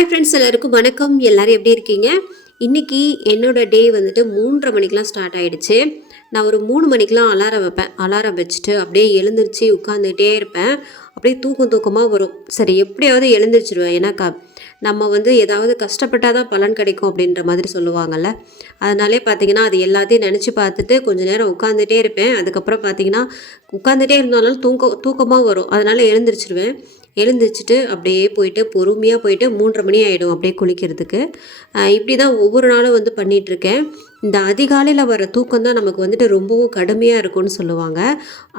Hi friends, எல்லாருக்கும் வணக்கம். எல்லாரும் எப்படி இருக்கீங்க? இன்றைக்கி என்னோடய டே வந்துட்டு 3:30 மணிக்கெலாம் ஸ்டார்ட் ஆகிடுச்சு. நான் ஒரு 3 மணிக்கெலாம் அலாரம் வைப்பேன். அலாரம் வச்சுட்டு அப்படியே எழுந்திரிச்சு உட்காந்துக்கிட்டே இருப்பேன். அப்படியே தூக்கமாக வரும். சரி, எப்படியாவது எழுந்திரிச்சிடுவேன். ஏன்னா நம்ம வந்து ஏதாவது கஷ்டப்பட்டால் தான் பலன் கிடைக்கும் அப்படின்ற மாதிரி சொல்லுவாங்கள்ல. அதனாலே பார்த்திங்கன்னா அது எல்லாத்தையும் நினச்சி பார்த்துட்டு கொஞ்சம் நேரம் உட்காந்துட்டே இருப்பேன். அதுக்கப்புறம் பார்த்திங்கன்னா உட்காந்துட்டே இருந்தாலும் தூக்கமாக வரும். அதனால் எழுந்திரிச்சிடுவேன். எழுந்திரிச்சிட்டு அப்படியே போயிட்டு பொறுமையாக போயிட்டு 3:30 மணி ஆகிடும் அப்படியே குளிக்கிறதுக்கு. இப்படி தான் ஒவ்வொரு நாளும் வந்து பண்ணிகிட்ருக்கேன். இந்த அதிகாலையில் வர தூக்கம் தான் நமக்கு வந்துட்டு ரொம்பவும் கடுமையாக இருக்கும்னு சொல்லுவாங்க.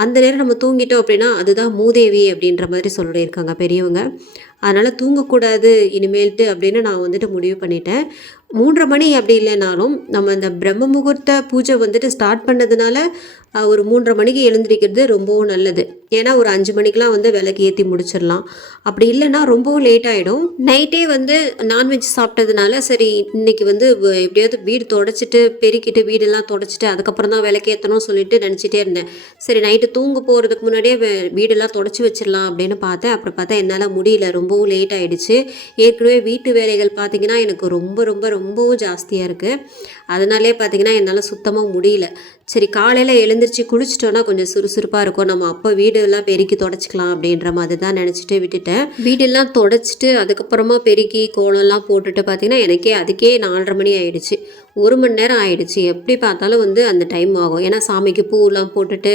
அந்த நேரம் நம்ம தூங்கிட்டோம் அப்படின்னா அதுதான் மூதேவி அப்படின்ற மாதிரி சொல்லியிருக்காங்க பெரியவங்க. அதனால் தூங்கக்கூடாது இனிமேல்ட்டு அப்படின்னு நான் வந்துட்டு முடிவு பண்ணிட்டேன். 3:30 மணி அப்படி இல்லைனாலும் நம்ம இந்த பிரம்ம முகூர்த்த பூஜை வந்துட்டு ஸ்டார்ட் பண்ணதுனால ஒரு 3:30 மணிக்கு எழுந்திரிக்கிறது ரொம்பவும் நல்லது. ஏன்னா ஒரு 5 மணிக்கெலாம் வந்து விளக்கு ஏற்றி முடிச்சிடலாம். அப்படி இல்லைன்னா ரொம்பவும் லேட் ஆகிடும். நைட்டே வந்து நான்வெஜ் சாப்பிட்டதுனால சரி இன்றைக்கி வந்து எப்படியாவது வீடு தொடச்சிட்டு பெருக்கிட்டு வீடெல்லாம் தொடச்சிட்டு அதுக்கப்புறம் தான் விளக்கேற்றணும்னு சொல்லிட்டு நினச்சிட்டே இருந்தேன். சரி நைட்டு தூங்க போகிறதுக்கு முன்னாடியே வீடெல்லாம் தொடச்சி வச்சிடலாம் அப்படின்னு பார்த்தேன். அப்புறம் பார்த்தா என்னால் முடியல, ரொம்பவும் லேட் ஆகிடுச்சு. ஏற்கனவே வீட்டு வேலைகள் பார்த்திங்கன்னா எனக்கு ரொம்பவும் ஜாஸ்தியாக இருக்குது. அதனாலே பார்த்திங்கன்னா என்னால் சுத்தமாக முடியல. சரி காலையில் எழுந்திரிச்சு குளிச்சிட்டோன்னா கொஞ்சம் சுறுசுறுப்பாக இருக்கும், நம்ம அப்போ வீடெல்லாம் பெருக்கி தொடச்சிக்கலாம் அப்படின்ற மாதிரி தான் நினச்சிட்டு விட்டுட்டேன். வீடெல்லாம் தொடச்சிட்டு அதுக்கப்புறமா பெருக்கி கோலம்லாம் போட்டுட்டு பார்த்திங்கன்னா எனக்கே அதுக்கே 4:30 மணி ஆகிடுச்சு. 1 மணி நேரம் ஆகிடுச்சு. எப்படி பார்த்தாலும் வந்து அந்த டைம் ஆகும். ஏன்னா சாமிக்கு பூவெலாம் போட்டுட்டு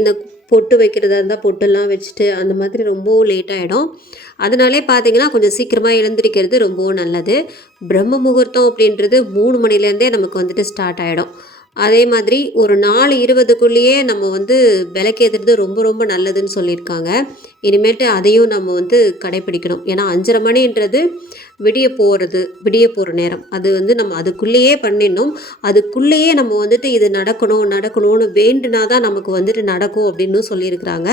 இந்த பொட்டு வைக்கிறதா இருந்தால் பொட்டெல்லாம் வச்சுட்டு அந்த மாதிரி ரொம்பவும் லேட் ஆகிடும். அதனாலே பார்த்திங்கன்னா கொஞ்சம் சீக்கிரமாக எழுந்திரிக்கிறது ரொம்பவும் நல்லது. பிரம்ம முகூர்த்தம் அப்படின்றது 3 மணிலேருந்தே நமக்கு வந்துட்டு ஸ்டார்ட் ஆகிடும். அதே மாதிரி ஒரு 4:20க்குள்ளேயே நம்ம வந்து விளக்கேற்றுறது ரொம்ப நல்லதுன்னு சொல்லியிருக்காங்க. இனிமேட்டு அதையும் நம்ம வந்து கடைப்பிடிக்கணும். ஏன்னா 5:30 மணின்றது விடிய போகிற நேரம். அது வந்து நம்ம அதுக்குள்ளேயே பண்ணிடணும். அதுக்குள்ளேயே நம்ம வந்துட்டு இது நடக்கணும்னு வேண்டுனா தான் நமக்கு வந்துட்டு நடக்கும் அப்படின்னு சொல்லியிருக்கிறாங்க.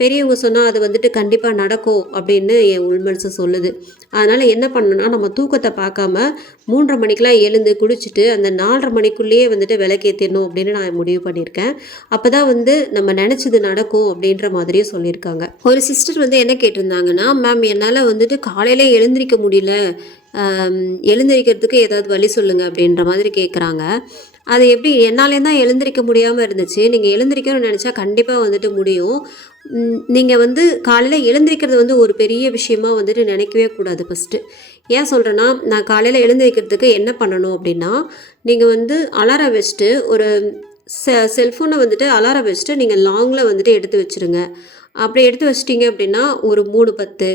பெரியவங்க சொன்னால் அது வந்துட்டு கண்டிப்பாக நடக்கும் அப்படின்னு என் உள்மனசு சொல்லுது. அதனால் என்ன பண்ணணும்னா நம்ம தூக்கத்தை பார்க்காம 3:30 மணிக்கெலாம் எழுந்து குளிச்சுட்டு அந்த 4:30 மணிக்குள்ளேயே வந்துட்டு விளக்கேற்றிடணும் அப்படின்னு நான் முடிவு பண்ணியிருக்கேன். அப்போ தான் வந்து நம்ம நினச்சது நடக்கும் அப்படின்ற மாதிரியே சொல்லியிருக்காங்க. ஒரு சிஸ்டர் வந்து என்ன கேட்டிருந்தாங்கன்னா, மேம் என்னால் வந்துட்டு காலையில் எழுந்திரிக்க முடியல, எழுந்திரிக்கிறதுக்கு ஏதாவது வழி சொல்லுங்கள் அப்படின்ற மாதிரி கேட்குறாங்க. அது எப்படி என்னாலே தான் எழுந்திரிக்க முடியாமல் இருந்துச்சு. நீங்கள் எழுந்திரிக்கணும்னு நினச்சா கண்டிப்பாக வந்துட்டு முடியும். நீங்கள் வந்து காலையில் எழுந்திரிக்கிறது வந்து ஒரு பெரிய விஷயமா வந்துட்டு நினைக்கவே கூடாது. ஃபஸ்ட்டு ஏன் சொல்கிறேன்னா, நான் காலையில் எழுந்திரிக்கிறதுக்கு என்ன பண்ணணும் அப்படின்னா, நீங்கள் வந்து அலாரம் வச்சுட்டு ஒரு செல்ஃபோனை வந்துட்டு அலாரம் வச்சுட்டு நீங்கள் லாங்கில் வந்துட்டு எடுத்து வச்சுருங்க. அப்படி எடுத்து வச்சிட்டிங்க அப்படின்னா ஒரு 3:10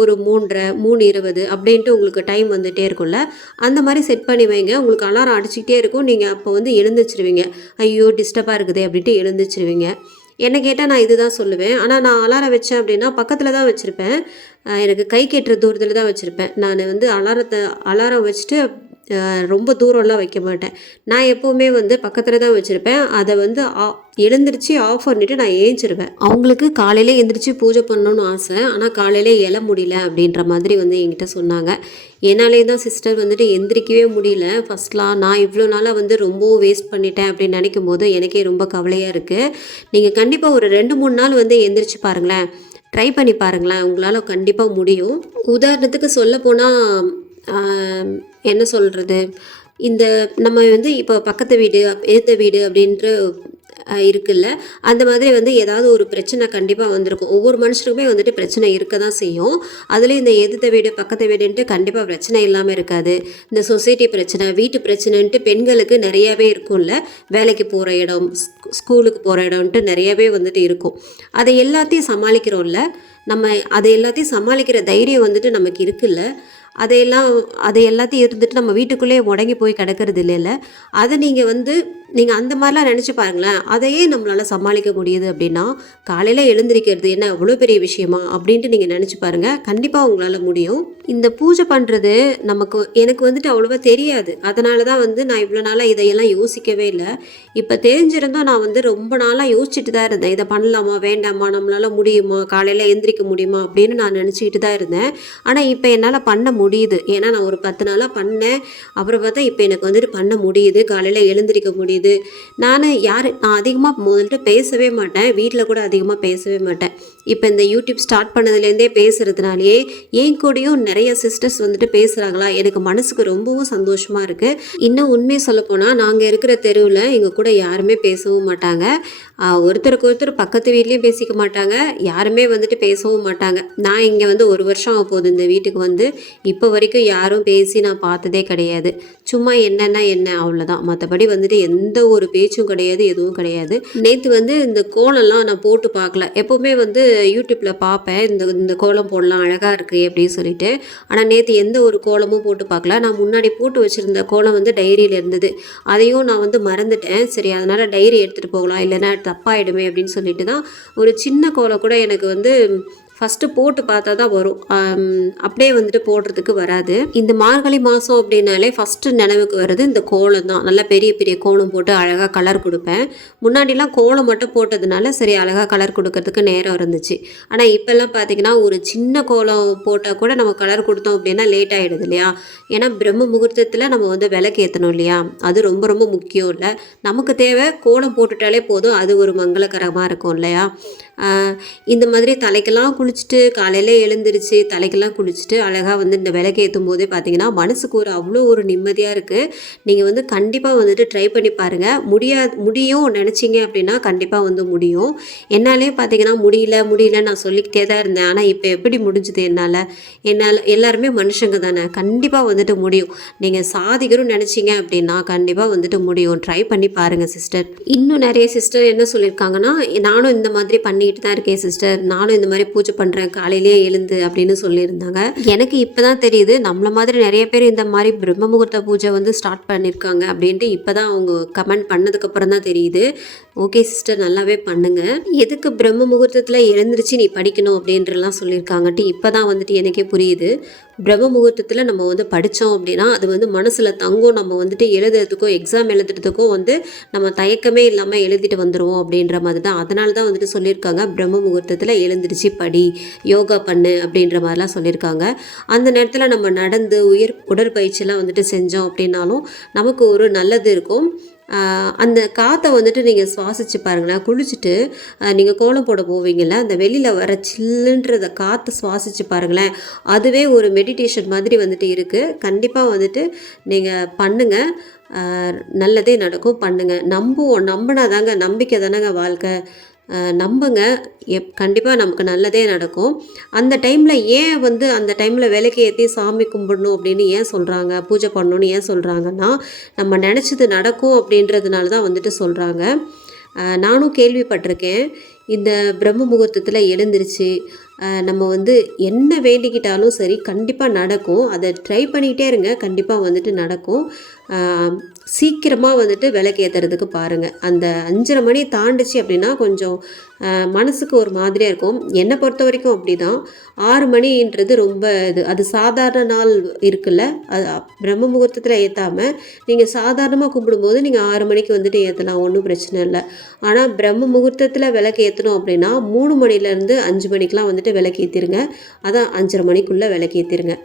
ஒரு 3:30 3:20 அப்படின்ட்டு உங்களுக்கு டைம் வந்துகிட்டே இருக்கும்ல, அந்த மாதிரி செட் பண்ணி வைங்க. உங்களுக்கு அலாரம் அடிச்சுக்கிட்டே இருக்கும். நீங்கள் அப்போ வந்து எழுந்திரிச்சிருவீங்க. ஐயோ டிஸ்டர்பாக இருக்குது அப்படின்ட்டு எழுந்திரிச்சிருவீங்க. என்ன கேட்டால் நான் இது தான் சொல்லுவேன். ஆனால் நான் அலாரம் வச்சேன் அப்படின்னா பக்கத்தில் தான் வச்சுருப்பேன். எனக்கு கை கெட்டுற தூரத்தில் தான் வச்சுருப்பேன். நான் வந்து அலாரம் வச்சுட்டு ரொம்ப தூரம்லாம் வைக்க மாட்டேன். நான் எப்போவுமே வந்து பக்கத்தில் தான் வச்சுருப்பேன். அதை வந்து எழுந்திரிச்சு ஆஃப் பண்ணிவிட்டு நான் ஏஞ்சிருவேன். அவங்களுக்கு காலையில் எழுந்திரிச்சு பூஜை பண்ணணும்னு ஆசை, ஆனால் காலையில் எழ முடியல அப்படின்ற மாதிரி வந்து என்கிட்ட சொன்னாங்க. என்னாலே தான் சிஸ்டர் வந்துட்டு எந்திரிக்கவே முடியல. ஃபஸ்ட்லாம் நான் இவ்வளோ நாளாக வந்து ரொம்பவும் வேஸ்ட் பண்ணிட்டேன் அப்படின்னு நினைக்கும் போது எனக்கே ரொம்ப கவலையாக இருக்குது. நீங்கள் கண்டிப்பாக ஒரு 2-3 நாள் வந்து எந்திரிச்சு பாருங்களேன், ட்ரை பண்ணி பாருங்களேன், உங்களால் கண்டிப்பாக முடியும். உதாரணத்துக்கு சொல்லப்போனால் என்ன சொல்கிறது, இந்த நம்ம வந்து இப்போ பக்கத்து வீடு எதிர்த்த வீடு அப்படின்ற இருக்குல்ல, அந்த மாதிரி வந்து ஏதாவது ஒரு பிரச்சனை கண்டிப்பாக வந்திருக்கும். ஒவ்வொரு மனுஷனுக்குமே வந்துட்டு பிரச்சனை இருக்க தான் செய்யும். அதுலேயும் இந்த எதிர்த்த வீடு பக்கத்து வீடுன்ட்டு கண்டிப்பாக பிரச்சனை இல்லாமல் இருக்காது. இந்த சொசைட்டி பிரச்சனை, வீட்டு பிரச்சனைன்ட்டு பெண்களுக்கு நிறையாவே இருக்கும்ல. வேலைக்கு போகிற இடம், ஸ்கூலுக்கு போகிற இடம்ன்ட்டு நிறையாவே வந்துட்டு இருக்கும். அதை எல்லாத்தையும் சமாளிக்கிறோம்ல, நம்ம அதை எல்லாத்தையும் சமாளிக்கிற தைரியம் வந்துட்டு நமக்கு இருக்குல்ல. அதை எல்லாத்தையும் இருந்துட்டு நம்ம வீட்டுக்குள்ளேயே முடங்கி போய் கிடக்கிறது இல்லைல்ல. அதை நீங்கள் அந்த மாதிரிலாம் நினச்சி பாருங்களேன். அதையே நம்மளால் சமாளிக்க முடியுது அப்படின்னா காலையில் எழுந்திரிக்கிறது என்ன அவ்வளோ பெரிய விஷயமா அப்படின்ட்டு நீங்கள் நினச்சி பாருங்கள். கண்டிப்பாக உங்களால் முடியும். இந்த பூஜை பண்ணுறது எனக்கு வந்துட்டு அவ்வளோவா தெரியாது. அதனால தான் வந்து நான் இவ்வளோ நாளாக இதையெல்லாம் யோசிக்கவே இல்லை. இப்போ தெரிஞ்சிருந்தோம் நான் வந்து ரொம்ப நாளாக யோசிச்சுட்டு தான் இருந்தேன். இதை பண்ணலாமா வேண்டாமா, நம்மளால் முடியுமா, காலையில் எழுந்திரிக்க முடியுமா அப்படின்னு நான் நினச்சிக்கிட்டு தான் இருந்தேன். ஆனால் இப்போ என்னால் பண்ண முடியுது. ஏன்னா நான் ஒரு 10 நாளாக பண்ணேன். அப்புறம் பார்த்தா இப்போ எனக்கு வந்துட்டு பண்ண முடியுது, காலையில் எழுந்திரிக்க முடியுது. நான் அதிகமாக முதல்ல பேசவே மாட்டேன். வீட்டில் கூட அதிகமாக பேசவே மாட்டேன். இப்போ இந்த யூடியூப் ஸ்டார்ட் பண்ணதுலேருந்தே பேசுகிறதுனாலே என் கூடயும் நிறைய சிஸ்டர்ஸ் வந்துட்டு பேசுகிறாங்களா, எனக்கு மனசுக்கு ரொம்பவும் சந்தோஷமாக இருக்குது. இன்னும் உண்மையை சொல்லப்போனால் நாங்கள் இருக்கிற தெருவில் எங்கள் கூட யாருமே பேசவும் மாட்டாங்க. ஒருத்தருக்கு ஒருத்தர் பக்கத்து வீட்லேயும் பேசிக்க மாட்டாங்க, யாருமே வந்துட்டு பேசவும் மாட்டாங்க. நான் இங்கே வந்து 1 வருஷம் ஆக போகுது இந்த வீட்டுக்கு வந்து. இப்போ வரைக்கும் யாரும் பேசி நான் பார்த்ததே கிடையாது. சும்மா என்னென்னா என்ன அவ்வளோதான், மற்றபடி வந்துட்டு எந்த ஒரு பேச்சும் கிடையாது, எதுவும் கிடையாது. நேற்று வந்து இந்த கோலம்லாம் நான் போட்டு பார்க்கல. எப்போவுமே வந்து யூடியூப்பில் பார்ப்பேன், இந்த கோலம் போடலாம் அழகாக இருக்குது அப்படின்னு சொல்லிட்டு. ஆனால் நேற்று எந்த ஒரு கோலமும் போட்டு பார்க்கல. நான் முன்னாடி போட்டு வச்சுருந்த கோலம் வந்து டைரியில் இருந்தது, அதையும் நான் வந்து மறந்துட்டேன். சரி, அதனால் டைரி எடுத்துகிட்டு போகலாம், இல்லைன்னா தப்பாயிடுமே அப்படின்னு சொல்லிட்டு தான் ஒரு சின்ன கோலம் கூட எனக்கு வந்து ஃபஸ்ட்டு போட்டு பார்த்தா தான் வரும், அப்படியே வந்துட்டு போடுறதுக்கு வராது. இந்த மார்கழி மாதம் அப்படின்னாலே ஃபஸ்ட்டு நினைவுக்கு வருது இந்த கோலம் தான். நல்லா பெரிய பெரிய கோலம் போட்டு அழகாக கலர் கொடுப்பேன். முன்னாடிலாம் கோலம் மட்டும் போட்டதுனால சரி அழகாக கலர் கொடுக்கறதுக்கு நேரம் இருந்துச்சு. ஆனால் இப்போல்லாம் பார்த்திங்கன்னா ஒரு சின்ன கோலம் போட்டால் கூட நம்ம கலர் கொடுத்தோம் அப்படின்னா லேட் ஆகிடுது இல்லையா. ஏன்னா பிரம்ம முகூர்த்தத்தில் நம்ம வந்து விளக்கு ஏற்றணும் இல்லையா, அது ரொம்ப ரொம்ப முக்கியம் இல்லை. நமக்கு தேவை கோலம் போட்டுட்டாலே போதும், அது ஒரு மங்களகரமாக இருக்கும் இல்லையா. இந்த மாதிரி தலைக்கெல்லாம் குளிச்சுட்டு காலையில் எழுந்திரிச்சு தலைக்கெல்லாம் குளிச்சுட்டு அழகாக வந்து இந்த விளக்கு ஏற்றும் போதே பார்த்திங்கன்னா மனசுக்கு அவ்வளோ ஒரு நிம்மதியாக இருக்குது. நீங்கள் வந்து கண்டிப்பாக வந்துட்டு ட்ரை பண்ணி பாருங்கள். முடியும் நினச்சிங்க அப்படின்னா கண்டிப்பாக வந்து முடியும். என்னாலே பார்த்திங்கன்னா முடியல நான் சொல்லிக்கிட்டே தான் இருந்தேன். ஆனால் இப்போ எப்படி முடிஞ்சுது என்னால் எல்லாருமே மனுஷங்க தானே, கண்டிப்பாக வந்துட்டு முடியும். நீங்கள் சாதிக்கணும்னு நினச்சிங்க அப்படின்னா கண்டிப்பாக வந்துட்டு முடியும். ட்ரை பண்ணி பாருங்கள் சிஸ்டர். இன்னும் நிறைய சிஸ்டர் என்ன சொல்லியிருக்காங்கன்னா, நானும் இந்த மாதிரி பண்ணிக்கிட்டு தான் இருக்கேன் சிஸ்டர், நானும் இந்த மாதிரி பூஜை பண்ணுறேன் காலையிலேயே எழுந்து அப்படின்னு சொல்லியிருந்தாங்க. எனக்கு இப்போ தான் தெரியுது நம்மள மாதிரி நிறைய பேர் இந்த மாதிரி பிரம்ம முகூர்த்த பூஜை வந்து ஸ்டார்ட் பண்ணியிருக்காங்க அப்படின்ட்டு. இப்போ தான் அவங்க கமெண்ட் பண்ணதுக்கப்புறம் தான் தெரியுது. ஓகே சிஸ்டர், நல்லாவே பண்ணுங்கள். எதுக்கு பிரம்ம முகூர்த்தத்தில் எழுந்திரிச்சு நீ படிக்கணும் அப்படின்றலாம் சொல்லியிருக்காங்கட்டு இப்போ தான் வந்துட்டு எனக்கே புரியுது. பிரம்ம முகூர்த்தத்தில் நம்ம வந்து படித்தோம் அப்படின்னா அது வந்து மனசில் தங்கும். நம்ம வந்துட்டு எழுதுறதுக்கோ எக்ஸாம் எழுதுறதுக்கோ வந்து நம்ம தயக்கமே இல்லாமல் எழுதிட்டு வந்துடுவோம் அப்படின்ற மாதிரி தான். அதனால தான் வந்துட்டு சொல்லியிருக்காங்க பிரம்ம முகூர்த்தத்தில் எழுந்திரிச்சு படி, யோகா பண்ணு அப்படின்ற மாதிரிலாம் சொல்லியிருக்காங்க. அந்த நேரத்தில் நம்ம நடந்து உடற்பயிற்சியெல்லாம் வந்துட்டு செஞ்சோம் அப்படின்னாலும் நமக்கு ஒரு நல்லது இருக்கும். அந்த காற்றை வந்துட்டு நீங்கள் சுவாசித்து பாருங்களேன். குளிச்சுட்டு நீங்கள் கோலம் போட போவீங்கள்ல, அந்த வெளியில் வர சில்லுன்றத காற்றை சுவாசித்து பாருங்களேன். அதுவே ஒரு மெடிடேஷன் மாதிரி வந்துட்டு இருக்குது. கண்டிப்பாக வந்துட்டு நீங்கள் பண்ணுங்கள், நல்லதே நடக்கும். பண்ணுங்கள், நம்பினா தாங்க, நம்பிக்கை தானேங்க வாழ்க்கை. நம்புங்க, கண்டிப்பாக நமக்கு நல்லதே நடக்கும். அந்த டைமில் ஏன் வந்து அந்த டைமில் விளக்கு ஏற்றி சாமி கும்பிடணும் அப்படின்னு ஏன் சொல்கிறாங்க, பூஜை பண்ணணுன்னு ஏன் சொல்கிறாங்கன்னா, நம்ம நினச்சது நடக்கும் அப்படின்றதுனால தான் வந்துட்டு சொல்கிறாங்க. நானும் கேள்விப்பட்டிருக்கேன். இந்த பிரம்ம முகூர்த்தத்தில் எழுந்திரிச்சு நம்ம வந்து என்ன வேண்டிக்கிட்டாலும் சரி கண்டிப்பாக நடக்கும். அதை ட்ரை பண்ணிக்கிட்டே இருங்க, கண்டிப்பாக வந்துட்டு நடக்கும். சீக்கிரமாக வந்துட்டு விளக்கு ஏற்றுறதுக்கு பாருங்கள். அந்த 5:30 மணி தாண்டிச்சு அப்படின்னா கொஞ்சம் மனசுக்கு ஒரு மாதிரியாக இருக்கும். என்னை பொறுத்த வரைக்கும் அப்படி தான். 6 மணின்றது ரொம்ப அது சாதாரண நாள் இருக்குல்ல, அது பிரம்ம முகூர்த்தத்தில் ஏற்றாமல் நீங்கள் சாதாரணமாக கும்பிடும்போது நீங்கள் 6 மணிக்கு வந்துட்டு ஏற்றலாம், ஒன்றும் பிரச்சனை இல்லை. ஆனால் பிரம்ம முகூர்த்தத்தில் விளக்கு ஏற்றணும் அப்படின்னா 3 மணிலேருந்து 5 மணிக்கெலாம் வந்துட்டு விளக்கு ஏற்றிருங்க. அதான் 5:30 மணிக்குள்ளே விளக்கு ஏற்றிருங்க.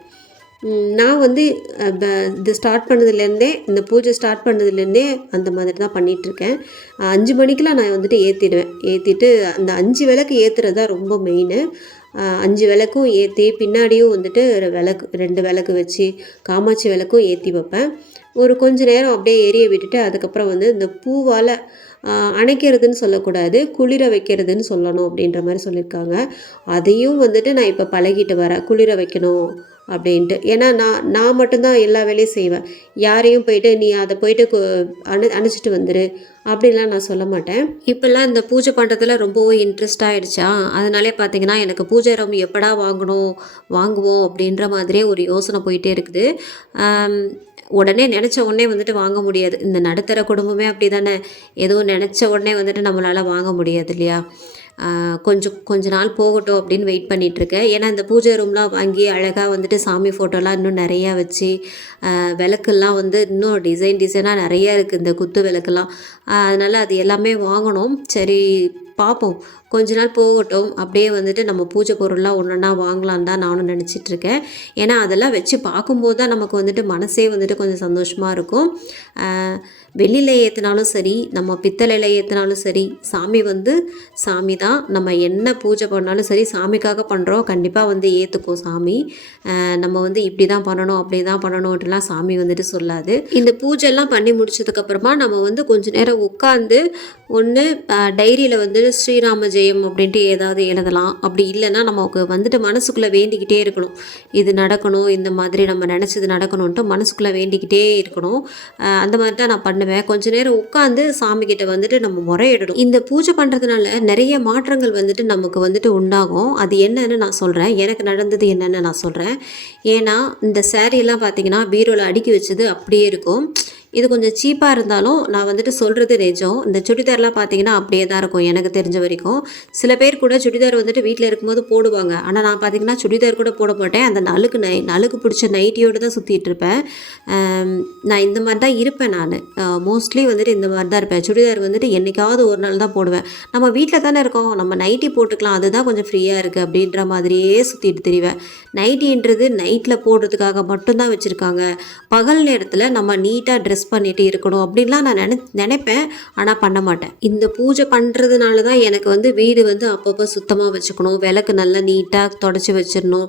நான் வந்து இது ஸ்டார்ட் பண்ணதுலேருந்தே, இந்த பூஜை ஸ்டார்ட் பண்ணதுலேருந்தே அந்த மாதிரி தான் பண்ணிகிட்ருக்கேன். 5 மணிக்கெலாம் நான் வந்துட்டு ஏற்றிடுவேன். ஏற்றிட்டு அந்த 5 விளக்கு ஏற்றுறது தான் ரொம்ப மெயினு. 5 விளக்கும் ஏற்றி பின்னாடியும் வந்துட்டு 2 விளக்கு வச்சு காமாட்சி விளக்கும் ஏற்றி வைப்பேன். ஒரு கொஞ்ச நேரம் அப்படியே எரிய விட்டுட்டு அதுக்கப்புறம் வந்து இந்த பூவால் அணைக்கிறதுன்னு சொல்லக்கூடாது, குளிர வைக்கிறதுன்னு சொல்லணும் அப்படின்ற மாதிரி சொல்லியிருக்காங்க. அதையும் வந்துட்டு நான் இப்போ பழகிட்டு வரேன், குளிர வைக்கணும் அப்படின்ட்டு. ஏன்னா நான் மட்டும்தான் எல்லா வேலையும் செய்வேன். யாரையும் போயிட்டு நீ அதை போயிட்டு அணைச்சிட்டு வந்துரு அப்படின்லாம் நான் சொல்ல மாட்டேன். இப்போல்லாம் இந்த பூஜை பண்ணுறதுல ரொம்பவும் இன்ட்ரெஸ்ட் ஆகிடுச்சா, அதனாலே பார்த்திங்கன்னா எனக்கு பூஜை ரூம் எப்படா வாங்குவோம் அப்படின்ற மாதிரியே ஒரு யோசனை போயிட்டே இருக்குது. உடனே நினச்ச உடனே வந்துட்டு வாங்க முடியாது. இந்த நடுத்தர குடும்பமே அப்படி தானே, எதுவும் நினச்ச உடனே வந்துட்டு நம்மளால் வாங்க முடியாது இல்லையா. கொஞ்ச நாள் போகட்டும் அப்படின்னு வெயிட் பண்ணிகிட்ருக்கேன். ஏன்னா இந்த பூஜை ரூம்லாம் வாங்கி அழகாக வந்துட்டு சாமி ஃபோட்டோலாம் இன்னும் நிறையா வச்சு விளக்குலாம் வந்து இன்னும் டிசைனாக நிறையா இருக்குது இந்த குத்து விளக்குலாம். அதனால் அது எல்லாமே வாங்கணும். சரி பார்ப்போம், கொஞ்ச நாள் போகட்டும், அப்படியே வந்துட்டு நம்ம பூஜை பொருள்லாம் ஒன்றா வாங்கலான்னு தான் நானும் நினச்சிட்ருக்கேன். ஏன்னா அதெல்லாம் வச்சு பார்க்கும்போது தான் நமக்கு வந்துட்டு மனசே வந்துட்டு கொஞ்சம் சந்தோஷமாக இருக்கும். வெள்ளியில் ஏற்றினாலும் சரி, நம்ம பித்தளையில் ஏற்றினாலும் சரி, சாமி வந்து சாமி தான். நம்ம என்ன பூஜை பண்ணாலும் சரி, சாமிக்காக பண்ணுறோம், கண்டிப்பாக வந்து ஏற்றுக்கும் சாமி. நம்ம வந்து இப்படி தான் பண்ணணும், அப்படி தான் பண்ணணும்ட்டுலாம் சாமி வந்துட்டு சொல்லாது. இந்த பூஜைலாம் பண்ணி முடிச்சதுக்கப்புறமா நம்ம வந்து கொஞ்சம் நேரம் உட்காந்து ஒன்று டைரியில் வந்து ஸ்ரீராம ஜெயம் அப்படின்ட்டு ஏதாவது எழுதலாம். அப்படி இல்லைன்னா நமக்கு வந்துட்டு மனசுக்குள்ளே வேண்டிக்கிட்டே இருக்கணும், இது நடக்கணும், இந்த மாதிரி நம்ம நினச்சது நடக்கணுன்ட்டு மனசுக்குள்ளே வேண்டிக்கிட்டே இருக்கணும். அந்த மாதிரி தான் நான் பண்ணுவேன். கொஞ்சம் நேரம் உட்காந்து சாமிக்கிட்ட வந்துட்டு நம்ம முறையிடணும். இந்த பூஜை பண்ணுறதுனால நிறைய மாற்றங்கள் வந்துட்டு நமக்கு வந்துட்டு உண்டாகும். அது என்னன்னு நான் சொல்கிறேன், எனக்கு நடந்தது என்னன்னு நான் சொல்கிறேன். ஏன்னா இந்த சேரீலாம் பார்த்தீங்கன்னா பீரோவில் அடுக்கி வச்சது அப்படியே இருக்கும். இது கொஞ்சம் சீப்பாக இருந்தாலும் நான் வந்துட்டு சொல்கிறது நிஜம். இந்த சுடிதார்லாம் பார்த்தீங்கன்னா அப்படியே தான் இருக்கும் எனக்கு தெரிஞ்ச வரைக்கும். சில பேர் கூட சுடிதார் வந்துட்டு வீட்டில் இருக்கும்போது போடுவாங்க. ஆனால் நான் பார்த்தீங்கன்னா சுடிதார் கூட போட மாட்டேன். அந்த நலுக்கு பிடிச்ச நைட்டியோடு தான் சுற்றிட்டு இருப்பேன். நான் இந்த மாதிரி தான் இருப்பேன். நான் மோஸ்ட்லி வந்துட்டு இந்த மாதிரி தான் இருப்பேன். சுடிதார் வந்துட்டு என்றைக்காவது ஒரு நாள் தான் போடுவேன். நம்ம வீட்டில் தானே இருக்கோம், நம்ம நைட்டி போட்டுக்கலாம், அதுதான் கொஞ்சம் ஃப்ரீயாக இருக்குது அப்படின்ற மாதிரியே சுற்றிட்டு திரிவேன். நைட்டின்றது நைட்டில் போடுறதுக்காக மட்டும்தான் வச்சுருக்காங்க. பகல் நேரத்தில் நம்ம நீட்டாக ட்ரெஸ் பண்ணிட்டு இருக்கணும் அப்படின்லாம் நான் நினைப்பேன். ஆனால் பண்ண மாட்டேன். இந்த பூஜை பண்ணுறதுனால தான் எனக்கு வந்து வீடு வந்து அப்பப்போ சுத்தமாக வச்சுக்கணும், விளக்கு நல்லா நீட்டாக தொடச்சி வச்சிடணும்,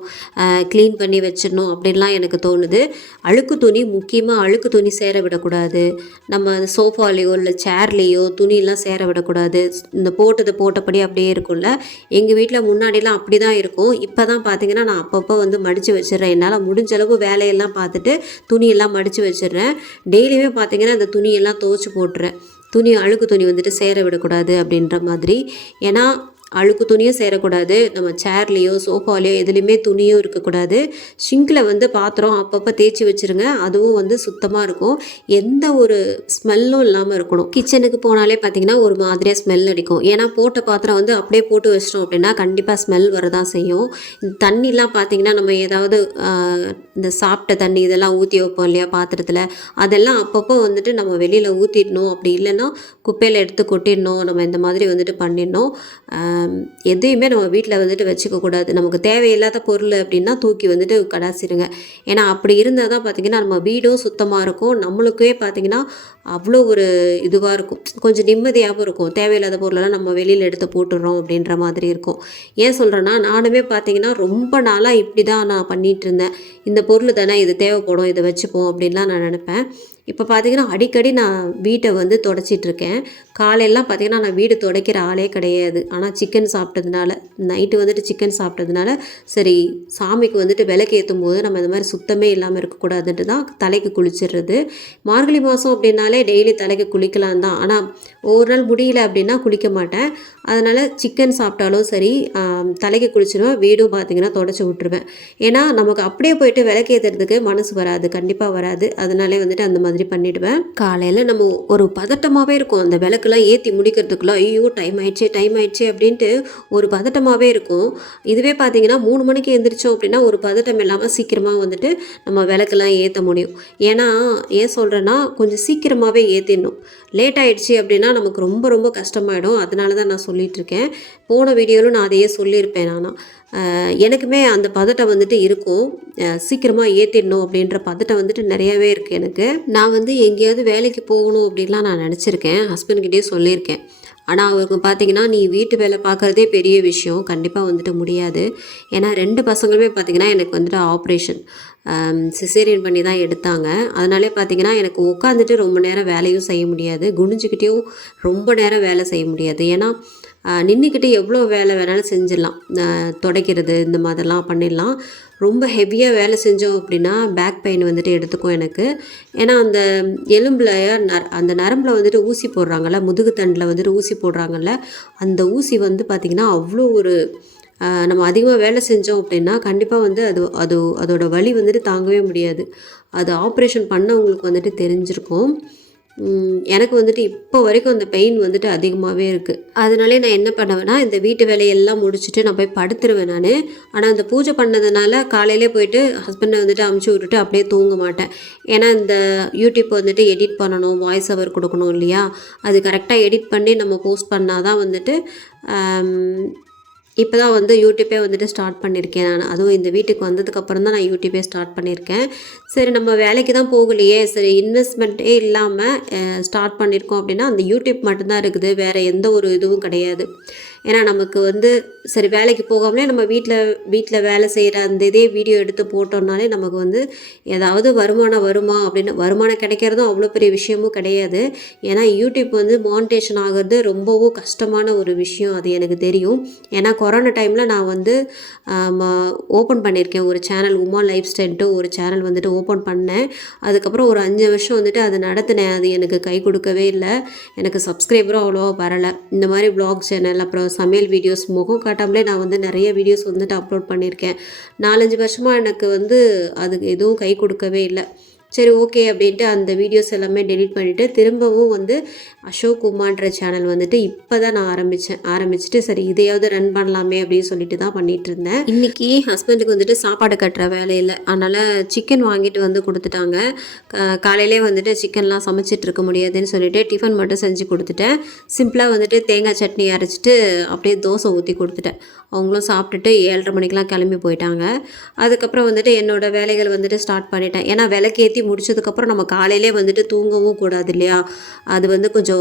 க்ளீன் பண்ணி வச்சிடணும் அப்படின்லாம் எனக்கு தோணுது. அழுக்கு துணி, முக்கியமாக அழுக்கு துணி சேர விடக்கூடாது. நம்ம சோஃபாலேயோ இல்லை சேர்லேயோ துணியெல்லாம் சேர விடக்கூடாது. இந்த போட்டது போட்டபடி அப்படியே இருக்கும்ல. எங்கள் வீட்டில் முன்னாடிலாம் அப்படி தான் இருக்கும். இப்போ தான் பார்த்தீங்கன்னா நான் அப்பப்போ வந்து மடித்து வச்சிடுறேன். என்னால் முடிஞ்ச அளவு வேலையெல்லாம் பார்த்துட்டு துணியெல்லாம் மடித்து வச்சிடுறேன். டெய்லியுமே பார்த்தீங்கன்னா அந்த துணியெல்லாம் துவைச்சி போட்டுறேன். அழுக்கு துணி வந்துட்டு சேர விடக்கூடாது அப்படின்ற மாதிரி. ஏன்னா அழுக்கு துணியும் சேரக்கூடாது, நம்ம சேர்லேயோ சோஃபாலேயோ எதுலேயுமே துணியும் இருக்கக்கூடாது. ஷிங்கில் வந்து பாத்திரம் அப்பப்போ தேய்ச்சி வச்சுருங்க, அதுவும் வந்து சுத்தமாக இருக்கும், எந்த ஒரு ஸ்மெல்லும் இல்லாமல் இருக்கணும். கிச்சனுக்கு போனாலே பார்த்திங்கன்னா ஒரு மாதிரியாக ஸ்மெல் அடிக்கும். ஏன்னா போட்ட பாத்திரம் வந்து அப்படியே போட்டு வச்சிட்டோம் அப்படின்னா கண்டிப்பாக ஸ்மெல் வரதான் செய்யும். இந்த தண்ணிலாம் பார்த்திங்கன்னா நம்ம ஏதாவது இந்த சாப்பிட்ட தண்ணி இதெல்லாம் ஊற்றி வைப்போம் இல்லையா பாத்திரத்தில், அதெல்லாம் அப்பப்போ வந்துட்டு நம்ம வெளியில் ஊற்றிடணும். அப்படி இல்லைன்னா குப்பையில் எடுத்து கொட்டிடணும். நம்ம இந்த மாதிரி வந்துட்டு பண்ணிடணும். எதையுமே நம்ம வீட்டில் வந்துட்டு வச்சுக்கக்கூடாது. நமக்கு தேவையில்லாத பொருள் அப்படின்னா தூக்கி வந்துட்டு கடாசிடுங்க. ஏன்னா அப்படி இருந்தால் தான் பார்த்திங்கன்னா நம்ம வீடும் சுத்தமாக இருக்கும், நம்மளுக்கே பார்த்திங்கன்னா அவ்வளோ ஒரு இதுவாக இருக்கும், கொஞ்சம் நிம்மதியாகவும் இருக்கும். தேவையில்லாத பொருளெல்லாம் நம்ம வெளியில் எடுத்து போட்டுடுறோம் அப்படின்ற மாதிரி இருக்கும். ஏன் சொல்கிறேன்னா, நானுமே பார்த்திங்கன்னா ரொம்ப நாளாக இப்படி தான் நான் பண்ணிகிட்டு இருந்தேன். இந்த பொருள் தானே, இது தேவைப்படும், இதை வச்சுப்போம் அப்படின்லாம் நான் நினப்பேன். இப்போ பார்த்திங்கன்னா அடிக்கடி நான் வீட்டை வந்து தொடச்சிட்ருக்கேன். காலையெல்லாம் பார்த்திங்கன்னா நான் வீடு துடைக்கிற ஆளே கிடையாது. ஆனால் சிக்கன் சாப்பிட்டதுனால, நைட்டு வந்துட்டு சிக்கன் சாப்பிட்டதுனால சரி சாமிக்கு வந்துட்டு விளக்கு ஏற்றும் போது நம்ம இந்த மாதிரி சுத்தமே இல்லாமல் இருக்கக்கூடாதுன்ட்டு தான் தலைக்கு குளிச்சிடுறது. மார்கழி மாதம் அப்படின்னாலே டெய்லி தலைக்கு குளிக்கலாம் தான், ஆனால் ஒவ்வொரு நாள் முடியல அப்படின்னா குளிக்க மாட்டேன். அதனால் சிக்கன் சாப்பிட்டாலும் சரி தலைக்கு குளிச்சிடுவேன், வீடும் பார்த்திங்கன்னா தொடச்சி விட்ருவேன். ஏன்னா நமக்கு அப்படியே போயிட்டு விளக்கு ஏற்றுறதுக்கு மனசு வராது, கண்டிப்பாக வராது. அதனாலே வந்துட்டு அந்த மாதிரி பண்ணிவிடுவேன். காலையில் நம்ம ஒரு பதட்டமாகவே இருக்கும், அந்த விளக்குலாம் ஏற்றி முடிக்கிறதுக்குள்ள ஐயோ டைம் ஆயிடுச்சு அப்படின்ட்டு ஒரு பதட்டமாகவே இருக்கும். இதுவே பார்த்திங்கன்னா 3 மணிக்கு எழுந்திரிச்சோம் அப்படின்னா ஒரு பதட்டம் இல்லாமல் சீக்கிரமாக வந்துட்டு நம்ம விளக்கெல்லாம் ஏற்ற முடியும். ஏன்னா ஏன் சொல்கிறேன்னா, கொஞ்சம் சீக்கிரமாகவே ஏற்றிடணும். லேட் ஆகிடுச்சி அப்படின்னா நமக்கு ரொம்ப ரொம்ப கஷ்டமாயிடும். அதனால தான் நான் சொல்லிகிட்ருக்கேன். போன வீடியோவில் நான் அதையே சொல்லியிருப்பேன். எனக்குமே அந்த பதட்டம் வந்துட்டு இருக்கும், சீக்கிரமாக ஏற்றிடணும் அப்படின்ற பதட்டம் வந்துட்டு நிறையாவே இருக்குது எனக்கு. நான் வந்து எங்கேயாவது வேலைக்கு போகணும் அப்படின்லாம் நான் நினச்சிருக்கேன், ஹஸ்பண்ட்கிட்டே சொல்லியிருக்கேன். ஆனால் அவருக்கு பார்த்திங்கன்னா நீ வீட்டு வேலை பார்க்குறதே பெரிய விஷயம், கண்டிப்பாக வந்துட்டு முடியாது. ஏன்னா 2 பசங்களுமே பார்த்திங்கன்னா எனக்கு வந்துட்டு ஆப்ரேஷன் சிசேரியன் பண்ணி தான் எடுத்தாங்க. அதனாலே பார்த்திங்கன்னா எனக்கு உட்காந்துட்டு ரொம்ப நேரம் வேலையும் செய்ய முடியாது, குனிஞ்சிக்கிட்டேயும் ரொம்ப நேரம் வேலை செய்ய முடியாது. ஏன்னா நின்றுக்கிட்டு எவ்வளோ வேலை வேணாலும் செஞ்சிடலாம், துடைக்கிறது இந்த மாதிரிலாம் பண்ணிடலாம். ரொம்ப ஹெவியாக வேலை செஞ்சோம் அப்படின்னா பேக் பெயின் வந்துட்டு எடுத்துக்கும் எனக்கு. ஏன்னா அந்த எலும்பில் அந்த நரம்பில் வந்துட்டு ஊசி போடுறாங்கல்ல, முதுகு தண்டில் வந்துட்டு ஊசி போடுறாங்கல்ல, அந்த ஊசி வந்து பார்த்திங்கன்னா அவ்வளோ ஒரு நம்ம அதிகமாக வேலை செஞ்சோம் அப்படின்னா கண்டிப்பாக வந்து அதோட வலி வந்துட்டு தாங்கவே முடியாது. அது ஆப்ரேஷன் பண்ணவங்களுக்கு வந்துட்டு தெரிஞ்சிருக்கும். எனக்கு வந்துட்டு இப்போ வரைக்கும் அந்த பெயின் வந்துட்டு அதிகமாகவே இருக்குது. அதனாலே நான் என்ன பண்ணுவேன்னா, இந்த வீட்டு வேலையெல்லாம் முடிச்சுட்டு நான் போய் படுத்துருவேன் நான். ஆனால் அந்த பூஜை பண்ணதுனால காலையிலே போயிட்டு ஹஸ்பண்டை வந்துட்டு அமுச்சு விட்டுட்டு அப்படியே தூங்க மாட்டேன். ஏன்னா இந்த யூடியூப் வந்துட்டு எடிட் பண்ணணும், வாய்ஸ் ஓவர் கொடுக்கணும் இல்லையா, அது கரெக்டாக எடிட் பண்ணி நம்ம போஸ்ட் பண்ணால் தான் வந்துட்டு இப்போ தான் வந்து யூடியூப்பே வந்துட்டு ஸ்டார்ட் பண்ணியிருக்கேன் நான். அதுவும் இந்த வீட்டுக்கு வந்ததுக்கப்புறம் தான் நான் யூடியூப்பே ஸ்டார்ட் பண்ணியிருக்கேன். சரி நம்ம வேலைக்கு தான் போகலையே, சரி இன்வெஸ்ட்மெண்ட்டே இல்லாமல் ஸ்டார்ட் பண்ணியிருக்கோம் அப்படின்னா அந்த யூடியூப் மட்டும்தான் இருக்குது, வேறு எந்த ஒரு இதுவும் கிடையாது. ஏன்னா நமக்கு வந்து சரி வேலைக்கு போகாமலே நம்ம வீட்டில் வேலை செய்கிற அந்த இதே வீடியோ எடுத்து போட்டோம்னாலே நமக்கு வந்து ஏதாவது வருமானம் வருமா அப்படின்னு, வருமானம் கிடைக்கிறதும் அவ்வளோ பெரிய விஷயமும் கிடையாது. ஏன்னா யூடியூப் வந்து மானிட்டேஷன் ஆகிறது ரொம்பவும் கஷ்டமான ஒரு விஷயம், அது எனக்கு தெரியும். ஏன்னா கொரோனா டைமில் நான் வந்து ஓப்பன் பண்ணியிருக்கேன் ஒரு சேனல், உமா லைஃப் ஸ்டைல்ட்டு ஒரு சேனல் வந்துட்டு ஓப்பன் பண்ணேன். அதுக்கப்புறம் ஒரு 5 வருஷம் வந்துட்டு அது நடத்தினேன். அது எனக்கு கை கொடுக்கவே இல்லை, எனக்கு சப்ஸ்கிரைபரும் அவ்வளோவா வரலை. இந்த மாதிரி வ்ளாக் சேனல் அப்புறம் சமையல் வீடியோஸ் முகம் காட்டாமலே நான் வந்து நிறைய வீடியோஸ் வந்துட்டு அப்லோட் பண்ணியிருக்கேன். 4-5 வருஷமாக எனக்கு வந்து அதுக்கு எதுவும் கை கொடுக்கவே இல்லை. சரி ஓகே அப்படின்ட்டு அந்த வீடியோஸ் எல்லாமே டெலீட் பண்ணிவிட்டு திரும்பவும் வந்து அசோக் உமான்ற சேனல் வந்துட்டு இப்போ தான் நான் ஆரம்பிச்சுட்டு சரி இதையாவது ரன் பண்ணலாமே அப்படின்னு சொல்லிட்டு தான் பண்ணிகிட்டு இருந்தேன். இன்றைக்கி ஹஸ்பண்டுக்கு வந்துட்டு சாப்பாடு கட்டுற வேலையில், அதனால் சிக்கன் வாங்கிட்டு வந்து கொடுத்துட்டாங்க. காலையிலே வந்துட்டு சிக்கன்லாம் சமைச்சிட்டு இருக்க முடியாதுன்னு சொல்லிட்டு டிஃபன் மட்டும் செஞ்சு கொடுத்துட்டேன். சிம்பிளாக வந்துட்டு தேங்காய் சட்னி அரைச்சிட்டு அப்படியே தோசை ஊற்றி கொடுத்துட்டேன். அவங்களும் சாப்பிட்டுட்டு 7:30 மணிக்கெலாம் கிளம்பி போயிட்டாங்க. அதுக்கப்புறம் வந்துட்டு என்னோடய வேலைகள் வந்துட்டு ஸ்டார்ட் பண்ணிட்டேன். ஏன்னா விளக்கேற்றி முடிச்சதுக்கப்புறம் நம்ம காலையிலே வந்துட்டு தூங்கவும் கூடாது இல்லையா, அது வந்து கொஞ்சம்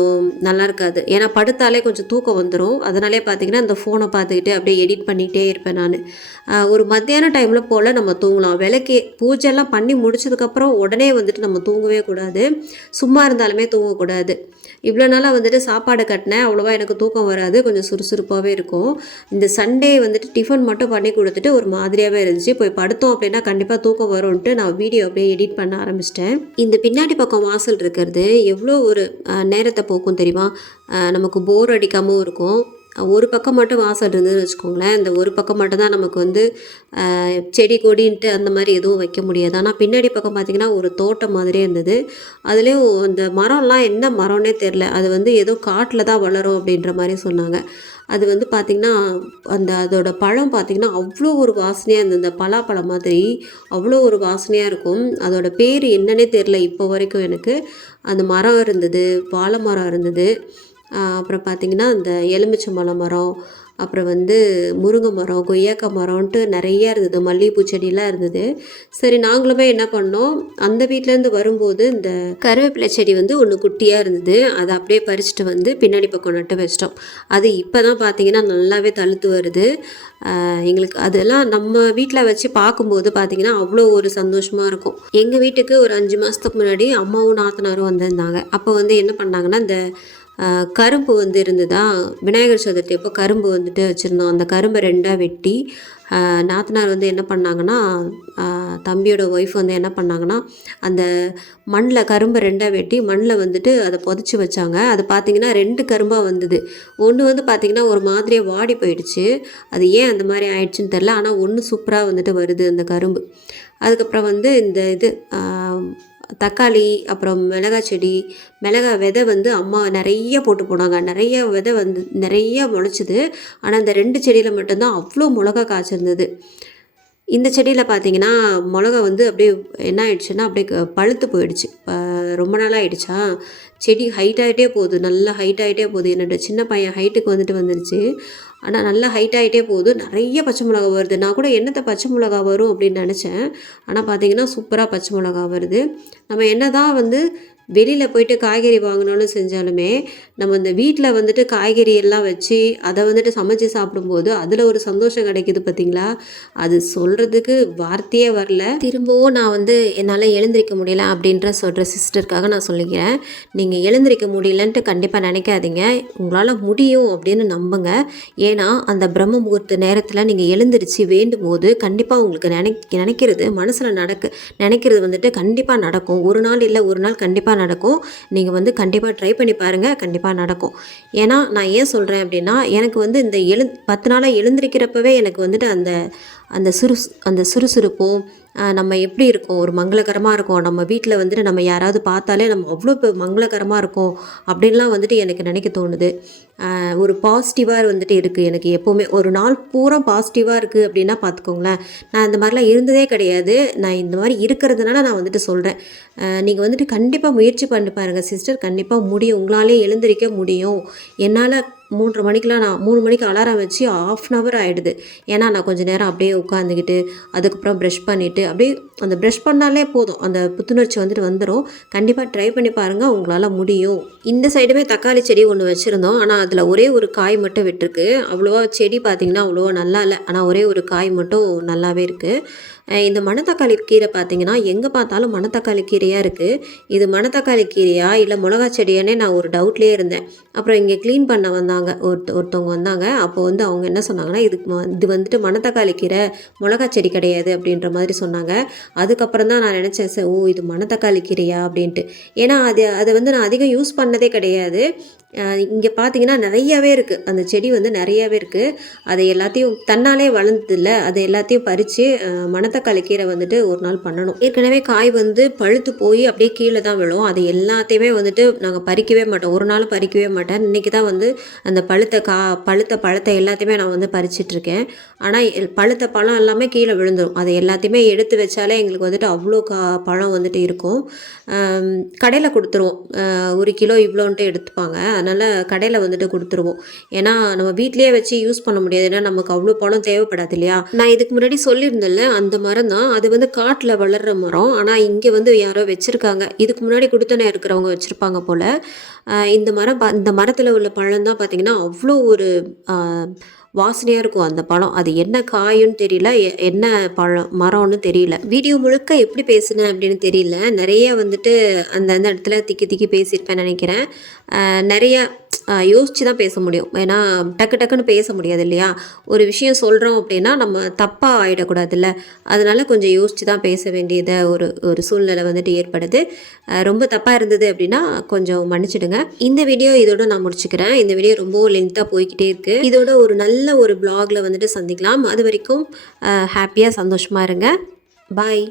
நல்லா இருக்காது. ஏன்னா படுத்தாலே கொஞ்சம் தூக்கம் வந்துடும். அதனாலே பார்த்திங்கன்னா இந்த ஃபோனை பார்த்துக்கிட்டு அப்படியே எடிட் பண்ணிகிட்டே இருப்பேன் நான். ஒரு மத்தியான டைமில் போல் நம்ம தூங்கலாம். பூஜைலாம் பண்ணி முடிச்சதுக்கப்புறம் உடனே வந்துட்டு நம்ம தூங்கவே கூடாது, சும்மா இருந்தாலுமே தூங்கக்கூடாது. இவ்வளோ நாளாக வந்துட்டு சாப்பாடு கட்டினேன், அவ்வளோவா எனக்கு தூக்கம் வராது, கொஞ்சம் சுறுசுறுப்பாகவே இருக்கும். இந்த சண்டே வந்துட்டு டிஃபன் மட்டும் பண்ணி கொடுத்துட்டு ஒரு மாதிரியாகவே இருந்துச்சு. போய் படுத்தோம் அப்படின்னா கண்டிப்பாக தூக்கம் வரும்ன்ட்டு நான் வீடியோ அப்படியே எடிட் பண்ண ஆரம்பிச்சிட்டேன். இந்த பின்னாடி பக்கம் வாசல் இருக்கிறது எவ்வளோ ஒரு நேரத்தை போக்கும் தெரியுமா, நமக்கு போர் அடிக்காமல் இருக்கும். ஒரு பக்கம் மட்டும் வாசல் இருந்ததுன்னு வச்சுக்கோங்களேன், இந்த ஒரு பக்கம் மட்டும் தான் நமக்கு வந்து செடி கொடின்ட்டு அந்த மாதிரி எதுவும் வைக்க முடியாது. ஆனால் பின்னாடி பக்கம் பார்த்திங்கன்னா ஒரு தோட்டம் மாதிரியே இருந்தது. அதுலேயும் இந்த மரம்லாம் என்ன மரம்னே தெரில, அது வந்து ஏதோ காட்டில் தான் வளரும் அப்படின்ற மாதிரி சொன்னாங்க. அது வந்து பார்த்திங்கன்னா அதோட பழம் பார்த்திங்கன்னா அவ்வளோ ஒரு வாசனையாக இருந்தது, இந்த பலாப்பழம் மாதிரி அவ்வளோ ஒரு வாசனையாக இருக்கும். அதோட பேர் என்னன்னே தெரில இப்போ வரைக்கும் எனக்கு. அந்த மரம் இருந்தது, வாழை மரம் இருந்தது, அப்புறம் பார்த்திங்கன்னா இந்த எலுமிச்சம்பழம் மரம், அப்புறம் வந்து முருங்கை மரம், கொய்யாக்காய் மரம்ன்ட்டு நிறையா இருந்தது, மல்லிகைப்பூ செடியெலாம் இருந்தது. சரி நாங்களுமே என்ன பண்ணோம், அந்த வீட்டிலேருந்து வரும்போது இந்த கருவேப்பிலை செடி வந்து ஒன்று குட்டியாக இருந்தது, அதை அப்படியே பறிச்சுட்டு வந்து பின்னாடி பக்கம் நட்டு வச்சிட்டோம். அது இப்போ தான் பார்த்திங்கன்னா நல்லாவே தழுத்து வருது. எங்களுக்கு அதெல்லாம் நம்ம வீட்டில் வச்சு பார்க்கும்போது பார்த்திங்கன்னா அவ்வளோ ஒரு சந்தோஷமாக இருக்கும். எங்கள் வீட்டுக்கு ஒரு 5 மாதத்துக்கு முன்னாடி அம்மாவும் நாத்தனாரும் வந்திருந்தாங்க. அப்போ வந்து என்ன பண்ணாங்கன்னா, இந்த கரும்பு வந்து இருந்ததா, விநாயகர் சதுர்த்தி அப்போ கரும்பு வந்துட்டு வச்சுருந்தோம். அந்த கரும்பை 2ஆக வெட்டி நாத்தனார் வந்து என்ன பண்ணாங்கன்னா, தம்பியோட ஒய்ஃப் வந்து என்ன பண்ணாங்கன்னா, அந்த மண்ணில் கரும்பை 2ஆக வெட்டி மண்ணில் வந்துட்டு அதை புதைச்சி வச்சாங்க. அது பார்த்திங்கன்னா 2 கரும்பாக வந்தது. ஒன்று வந்து பார்த்திங்கன்னா ஒரு மாதிரியாக வாடி போயிடுச்சு, அது ஏன் அந்த மாதிரி ஆயிடுச்சுன்னு தெரில. ஆனால் ஒன்று சூப்பராக வந்துட்டு வருது அந்த கரும்பு. அதுக்கப்புறம் வந்து இந்த இது தக்காளி, அப்புறம் மிளகாய் செடி, மிளகாய் விதை வந்து அம்மா நிறைய போட்டு போனாங்க. நிறைய விதை வந்து நிறைய முளைச்சிது. ஆனால் இந்த 2 செடியில் மட்டும்தான் அவ்வளோ மிளகா காய்ச்சிருந்தது. இந்த செடியில் பார்த்திங்கன்னா மிளகா வந்து அப்படியே என்ன ஆயிடுச்சுன்னா அப்படியே பழுத்து போயிடுச்சு. ரொம்ப நாளாக ஆயிடுச்சா, செடி ஹைட் ஆகிட்டே போகுது, நல்லா ஹைட் ஆகிட்டே போகுது. என்னோடய சின்ன பையன் ஹைட்டுக்கு வந்துருச்சு. ஆனால் நல்லா ஹைட் ஆகிட்டே போகுது, நிறைய பச்சை மிளகா வருது. நான் கூட என்னத்தை பச்சை மிளகா வரும் அப்படின்னு நினச்சேன். ஆனால் பார்த்திங்கன்னா சூப்பராக பச்சை மிளகா வருது. நம்ம என்ன தான் வந்து வெளியில் போயிட்டு காய்கறி வாங்கினாலும் செஞ்சாலுமே நம்ம இந்த வீட்டில் வந்துட்டு காய்கறி எல்லாம் வச்சு அதை வந்துட்டு சமைச்சு சாப்பிடும்போது அதில் ஒரு சந்தோஷம் கிடைக்கிது பார்த்திங்களா, அது சொல்கிறதுக்கு வார்த்தையே வரல. திரும்பவும் நான் வந்து என்னால் எழுந்திரிக்க முடியல அப்படின்ற சொல்கிற சிஸ்டருக்காக நான் சொல்லிக்கிறேன், நீங்கள் எழுந்திரிக்க முடியலன்ட்டு கண்டிப்பாக நினைக்காதீங்க, உங்களால் முடியும் அப்படின்னு நம்புங்க. ஏன்னா அந்த பிரம்ம முகூர்த்த நேரத்தில் நீங்கள் எழுந்திரிச்சு வேண்டும் போது கண்டிப்பாக உங்களுக்கு நினைக்கிறது மனசில் நினைக்கிறது வந்துட்டு கண்டிப்பாக நடக்கும். ஒரு நாள் இல்லை ஒரு நாள் கண்டிப்பாக நடக்கும். நீங்கள் வந்து கண்டிப்பாக ட்ரை பண்ணி பாருங்கள், கண்டிப்பாக நடக்கும். ஏன்னா நான் ஏன் சொல்கிறேன் அப்படின்னா, எனக்கு வந்து இந்த 10 நாளாக எழுந்திருக்கிறப்பவே எனக்கு வந்துட்டு அந்த சுறுசுறுப்பும் நம்ம எப்படி இருக்கோம், ஒரு மங்களகரமாக இருக்கும். நம்ம வீட்டில் வந்துட்டு நம்ம யாராவது பார்த்தாலே நம்ம அவ்வளோ மங்களகரமாக இருக்கும் அப்படின்லாம் வந்துட்டு எனக்கு நினைக்க தோணுது. ஒரு பாசிட்டிவாக வந்துட்டு இருக்குது எனக்கு எப்போவுமே. ஒரு நாள் பூரா பாசிட்டிவாக இருக்குது அப்படின்னா பார்த்துக்கோங்களேன். நான் இந்த மாதிரிலாம் இருந்ததே கிடையாது. நான் இந்த மாதிரி இருக்கிறதுனால நான் வந்துட்டு சொல்கிறேன். நீங்கள் வந்துட்டு கண்டிப்பாக முயற்சி பண்ணி பாருங்கள் சிஸ்டர், கண்டிப்பாக முடியும், உங்களாலே எழுந்திரிக்க முடியும். என்னால் 3:30 மணிக்கெலாம் நான் 3 மணிக்கு அலாரம் வச்சு 1/2 ஹவர் ஆகிடுது. ஏன்னா நான் கொஞ்சம் நேரம் அப்படியே உட்காந்துக்கிட்டு அதுக்கப்புறம் ப்ரஷ் பண்ணிவிட்டு அப்படியே அந்த ப்ரஷ் பண்ணாலே போதும், அந்த புத்துணர்ச்சி வந்துடும். கண்டிப்பாக ட்ரை பண்ணி பாருங்கள், உங்களால் முடியும். இந்த சைடுமே தக்காளி செடி ஒன்று வச்சுருந்தோம். ஆனால் அதில் ஒரே ஒரு காய் மட்டும் விட்டுருக்கு. அவ்வளோவா செடி பார்த்திங்கன்னா அவ்வளோவா நல்லா இல்லை. ஆனால் ஒரே ஒரு காய் மட்டும் நல்லாவே இருக்குது. இந்த மணத்தக்காளி கீரை பார்த்திங்கன்னா எங்கே பார்த்தாலும் மணத்தக்காளி கீரையாக இருக்குது. இது மணத்தக்காளி கீரையா இல்லை மிளகா செடியானே நான் ஒரு டவுட்லேயே இருந்தேன். அப்புறம் இங்கே க்ளீன் பண்ண வந்தாங்க, ஒருத்தவங்க வந்தாங்க. அப்போது வந்து அவங்க என்ன சொன்னாங்கன்னா, இது வந்துட்டு மணத்தக்காளி கீரை, மிளகா செடி கிடையாது அப்படின்ற மாதிரி சொன்னாங்க. அதுக்கப்புறம் தான் நான் நினச்சேன், சார் இது மணத்தக்காளி கீரையா அப்படின்ட்டு. ஏன்னா அதை வந்து நான் அதிகம் யூஸ் பண்ணதே கிடையாது. இங்கே பார்த்தீங்கன்னா நிறையாவே இருக்குது, அந்த செடி வந்து நிறையாவே இருக்குது. அதை எல்லாத்தையும் தன்னாலே வளர்ந்ததில்ல, அதை எல்லாத்தையும் பறித்து மணத்தக்காளி கீரை வந்துட்டு ஒரு நாள் பண்ணணும். ஏற்கனவே காய் வந்து பழுத்து போய் அப்படியே கீழே தான் விழும். அது எல்லாத்தையுமே வந்துட்டு நாங்கள் பறிக்கவே மாட்டோம், ஒரு நாள் பறிக்கவே மாட்டேன். இன்றைக்கி தான் வந்து அந்த பழுத்த பழத்தை எல்லாத்தையுமே நான் வந்து பறிச்சிட்ருக்கேன். ஆனால் பழுத்த பழம் எல்லாமே கீழே விழுந்துடும். அதை எல்லாத்தையுமே எடுத்து வச்சாலே எங்களுக்கு வந்துட்டு அவ்வளோ பழம் வந்துட்டு இருக்கும். கடையில் கொடுத்துருவோம், 1 கிலோ இவ்வளோன்ட்டு எடுத்துப்பாங்க. அதனால் கடையில் வந்துட்டு கொடுத்துருவோம். ஏன்னா நம்ம வீட்டிலேயே வச்சு யூஸ் பண்ண முடியாது, ஏன்னா நமக்கு அவ்வளோ பழம் தேவைப்படாது இல்லையா. நான் இதுக்கு முன்னாடி சொல்லியிருந்தேன்ல, அந்த மரம் தான், அது வந்து காட்டில் வளர்கிற மரம். ஆனால் இங்கே வந்து யாரோ வச்சுருக்காங்க, இதுக்கு முன்னாடி கொடுத்தனே இருக்கிறவங்க வச்சுருப்பாங்க போல். இந்த மரத்தில் உள்ள பழம் தான் பார்த்திங்கன்னா அவ்வளோ ஒரு வாசனையாக இருக்கும் அந்த பழம். அது என்ன காயுன்னு தெரியல, என்ன மரம்னு தெரியல. வீடியோ முழுக்க எப்படி பேசுனேன் அப்படின்னு தெரியல. நிறைய வந்துட்டு அந்த இடத்துல திக்கி பேசியிருப்பேன் நினைக்கிறேன். நிறைய யோசித்து தான் பேச முடியும், ஏன்னா டக்குன்னு பேச முடியாது இல்லையா. ஒரு விஷயம் சொல்கிறோம் அப்படின்னா நம்ம தப்பாக ஆகிடக்கூடாதுல்ல. அதனால் கொஞ்சம் யோசித்து தான் பேச வேண்டியதை ஒரு சூழ்நிலை வந்துட்டு ஏற்படுது. ரொம்ப தப்பாக இருந்தது அப்படின்னா கொஞ்சம் மன்னிச்சிடுங்க. இந்த வீடியோ இதோட நான் முடிச்சுக்கிறேன். இந்த வீடியோ ரொம்ப லென்த்தாக போய்கிட்டே இருக்குது. இதோட ஒரு நல்ல ஒரு ப்ளாகில் வந்துட்டு சந்திக்கலாம். அது வரைக்கும் ஹாப்பியாக சந்தோஷமாக இருங்க. பாய்.